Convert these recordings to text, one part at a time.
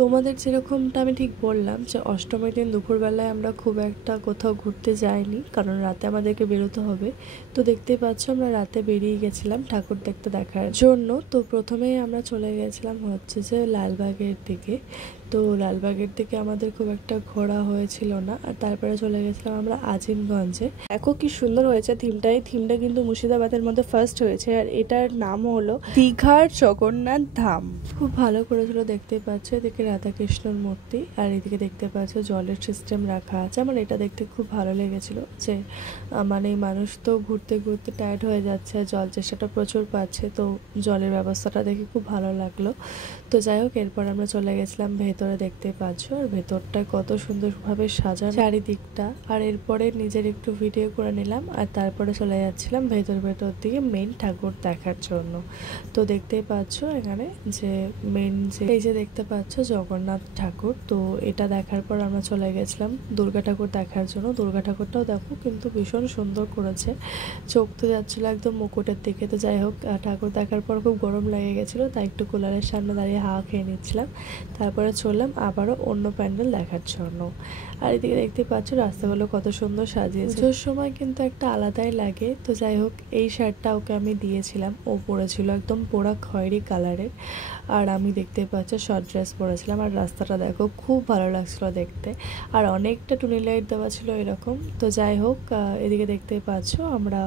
তোমাদের যেরকমটা আমি ঠিক বললাম যে অষ্টমীর দিন দুপুরবেলায় আমরা খুব একটা কোথাও ঘুরতে যাইনি, কারণ রাতে আমাদেরকে বেরোতে হবে। তো দেখতেই পাচ্ছ আমরা রাতে বেরিয়ে গেছিলাম ঠাকুর দেখতে দেখার জন্য। তো প্রথমেই আমরা চলে গেছিলাম হচ্ছে যে লালবাগের দিকে। তো লালবাগের দিকে আমাদের খুব একটা ঘোরা হয়েছিল না, আর তারপরে চলে গেছিলাম আমরা আজিমগঞ্জে। দেখো কি সুন্দর হয়েছে থিমটা কিন্তু মুর্শিদাবাদের মধ্যে ফার্স্ট হয়েছে, আর এটার নাম হলো দীঘার জগন্নাথ ধাম। খুব ভালো করেছিল, দেখতেই পাচ্ছ এদিকে রাধাকৃষ্ণর মূর্তি, আর এদিকে দেখতে পাচ্ছ জলের সিস্টেম রাখা আছে। আমার এটা দেখতে খুব ভালো লেগেছিল যে মানে মানুষ তো ঘুরতে ঘুরতে টায়ার্ড হয়ে যাচ্ছে, জল চেষ্টাটা প্রচুর পাচ্ছে, তো জলের ব্যবস্থাটা দেখে খুব ভালো লাগলো। তো যাই হোক, এরপর আমরা চলে গেছিলাম ভেতরে, দেখতে পাচ্ছ আর ভেতরটা কত সুন্দরভাবে সাজানো চারিদিকটা। আর এরপরে নিজের একটু ভিডিও করে নিলাম, আর তারপরে চলে যাচ্ছিলাম ভেতর দিকে মেন ঠাকুর দেখার জন্য। তো দেখতেই পাচ্ছ এখানে যে মেন যে এই যে দেখতে পাচ্ছ জগন্নাথ ঠাকুর। তো এটা দেখার পর আমরা চলে গেছিলাম দুর্গা ঠাকুর দেখার জন্য। দুর্গা ঠাকুরটাও দেখো কিন্তু ভীষণ সুন্দর করেছে, চোখ তো যাচ্ছিল একদম মুকুটের দিকে। তো যাই হোক, ঠাকুর দেখার পর খুব গরম লেগে গেছিলো, তাই একটু কুলারের সামনে দাঁড়িয়ে হাওয়া খেয়ে নিচ্ছিলাম। তারপরে চললাম আবারও অন্য প্যান্ডেল দেখার জন্য। আর এদিকে দেখতে পাচ্ছ রাস্তাগুলো কত সুন্দর সাজিয়েছে, পুজোর সময় কিন্তু একটা আলাদাই লাগে। তো যাই হোক, এই শার্টটা ওকে আমি দিয়েছিলাম, ও পরেছিল একদম পোড়া খয়েরি কালারের, আর আমি দেখতে পাচ্ছ শর্ট ড্রেস পরেছিলাম। আর রাস্তাটা দেখো খুব ভালো লাগছিলো দেখতে, আর অনেকটা টুনি লাইট দেওয়া ছিল এরকম। তো যাই হোক, এদিকে দেখতে পাচ্ছ আমরা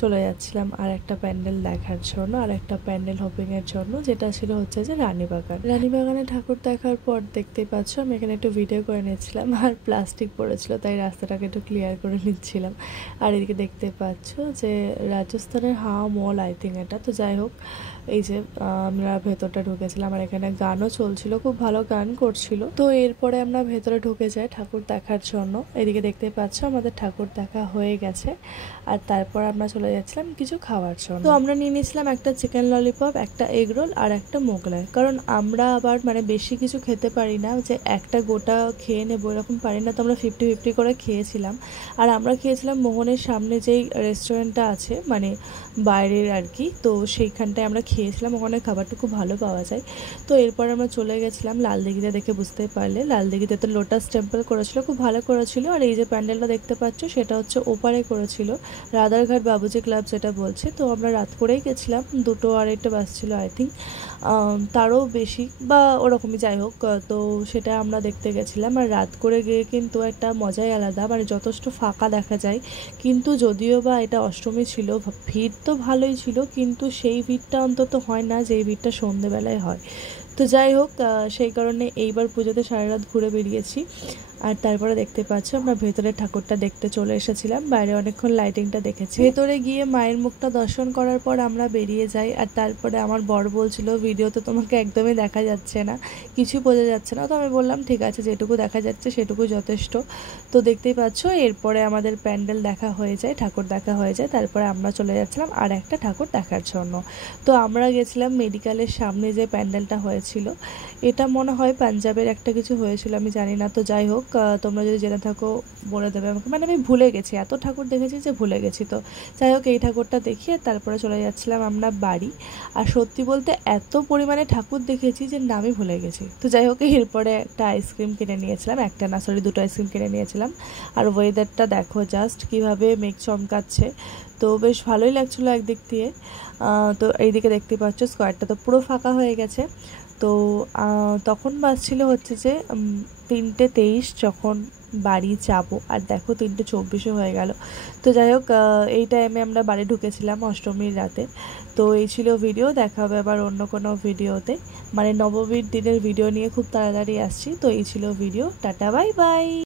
চলে যাচ্ছিলাম আর একটা প্যান্ডেল দেখার জন্য, আর একটা প্যান্ডেল হপিংয়ের জন্য, যেটা ছিল হচ্ছে যে রানীবাগানে ঠাকুর দেখার পর দেখতে পাচ্ছ আমি এখানে একটু ভিডিও করে নিচ্ছিলাম, আর প্লাস্টিক পড়েছিল তাই রাস্তাটাকে একটু ক্লিয়ার করে নিচ্ছিলাম। আর এদিকে দেখতে পাচ্ছ যে রাজস্থানের হাওয়া মল আই থিঙ্ক এটা। তো যাই হোক, এই যে আমরা ভেতরটা ঢুকেছিলাম, আর এখানে গানও চলছিল, খুব ভালো গান করছিল। তো এরপরে আমরা ভেতরে ঢুকে যাই ঠাকুর দেখার জন্য। এদিকে দেখতে পাচ্ছ আমাদের ঠাকুর দেখা হয়ে গেছে, আর তারপর আমরা চলে যাচ্ছিলাম কিছু খাওয়ার জন্য। তো আমরা নিয়ে নিয়েছিলাম একটা চিকেন ললিপপ, একটা এগ রোল আর একটা মোগলাই, কারণ আমরা আবার মানে বেশি কিছু খেতে পারি না, যে একটা গোটা খেয়ে নেবো এরকম পারি না। তো আমরা 50-50 করে খেয়েছিলাম। আর আমরা খেয়েছিলাম মোহনের সামনে যেই রেস্টুরেন্টটা আছে মানে বাইরের আর কি, তো সেইখানটায় আমরা খেয়েছিলাম, ওখানে খাবারটা খুব ভালো পাওয়া যায়। তো এরপর আমরা চলে গেছিলাম লালদিঘিতে, দেখে বুঝতেই পারলে লালদিঘিতে তো লোটাস টেম্পল করেছিল, খুব ভালো করেছিল। আর এই যে প্যান্ডেলটা দেখতে পাচ্ছ সেটা হচ্ছে ওপারে করেছিল, রাধারঘাট বাবুজি ক্লাব যেটা বলছে। তো আমরা রাত করেই গেছিলাম, 2-2:30 বাজছিল আই থিঙ্ক, তারও বেশি বা ওরকমই, যাই হোক। তো সেটা আমরা দেখতে গেছিলাম, আর রাত করে গিয়ে কিন্তু একটা মজাই আলাদা, মানে যথেষ্ট ফাঁকা দেখা যায়। কিন্তু যদিও বা এটা অষ্টমী ছিল, ভিড় তো ভালোই ছিল, কিন্তু সেই ভিড়টা অন্তত হয় না যেই ভিড়টা সন্ধেবেলায় হয়। তো যাই হোক, সেই কারণে এইবার পুজোতে সারা রাত ঘুরে বেরিয়েছি। আর তারপরে দেখতে পাচ্ছ আমরা ভেতরে ঠাকুরটা দেখতে চলে এসেছিলাম, বাইরে অনেকক্ষণ লাইটিংটা দেখেছি। ভেতরে গিয়ে মায়ের মুখটা দর্শন করার পর আমরা বেরিয়ে যাই। আর তারপরে আমার বর বলছিল ভিডিওতে তোমাকে একদমই দেখা যাচ্ছে না, কিছু বোঝা যাচ্ছে না। তো আমি বললাম ঠিক আছে, যেটুকু দেখা যাচ্ছে সেটুকু যথেষ্ট। তো দেখতেই পাচ্ছ এরপরে আমাদের প্যান্ডেল দেখা হয়ে যায়, ঠাকুর দেখা হয়ে যায়। তারপরে আমরা চলে যাচ্ছিলাম আর একটা ঠাকুর দেখার জন্য। তো আমরা গেছিলাম মেডিকেলের সামনে যে প্যান্ডেলটা হয়েছিল, এটা মনে হয় পাঞ্জাবের একটা কিছু হয়েছিল, আমি জানি না। তো যাই হোক, তোমরা যদি জেনে থাকো বলে দেবে আমাকে, মানে আমি ভুলে গেছি, এত ঠাকুর দেখেছি যে ভুলে গেছি। তো যাই হোক, এই ঠাকুরটা দেখিয়ে তারপরে চলে যাচ্ছিলাম আমরা বাড়ি। আর সত্যি বলতে এত পরিমাণে ঠাকুর দেখেছি যে নামই ভুলে গেছি। তো যাই হোক, এরপরে একটা আইসক্রিম কিনে নিয়েছিলাম, একটা না সরি 2টো আইসক্রিম কিনে নিয়েছিলাম। আর ওয়েদারটা দেখো জাস্ট কিভাবে মেঘ চমকাচ্ছে, তো বেশ ভালোই লাগছিলো একদিক দিয়ে। তো এইদিকে দেখতে পাচ্ছ স্কোয়ারটা তো পুরো ফাঁকা হয়ে গেছে। তো তখন বাজছিল হচ্ছে যে 3:23 যখন বাড়ি যাব, আর দেখো 3:24 হয়ে গেল। তো যাই হোক, এই টাইমে আমরা বাড়ি ঢুকেছিলাম অষ্টমীর রাতে। তো এই ছিল ভিডিও, দেখা হবে আবার অন্য কোনো ভিডিওতে, মানে নবমীর দিনের ভিডিও নিয়ে খুব তাড়াতাড়ি আসছি। তো এই ছিল ভিডিও, টাটা বাই বাই।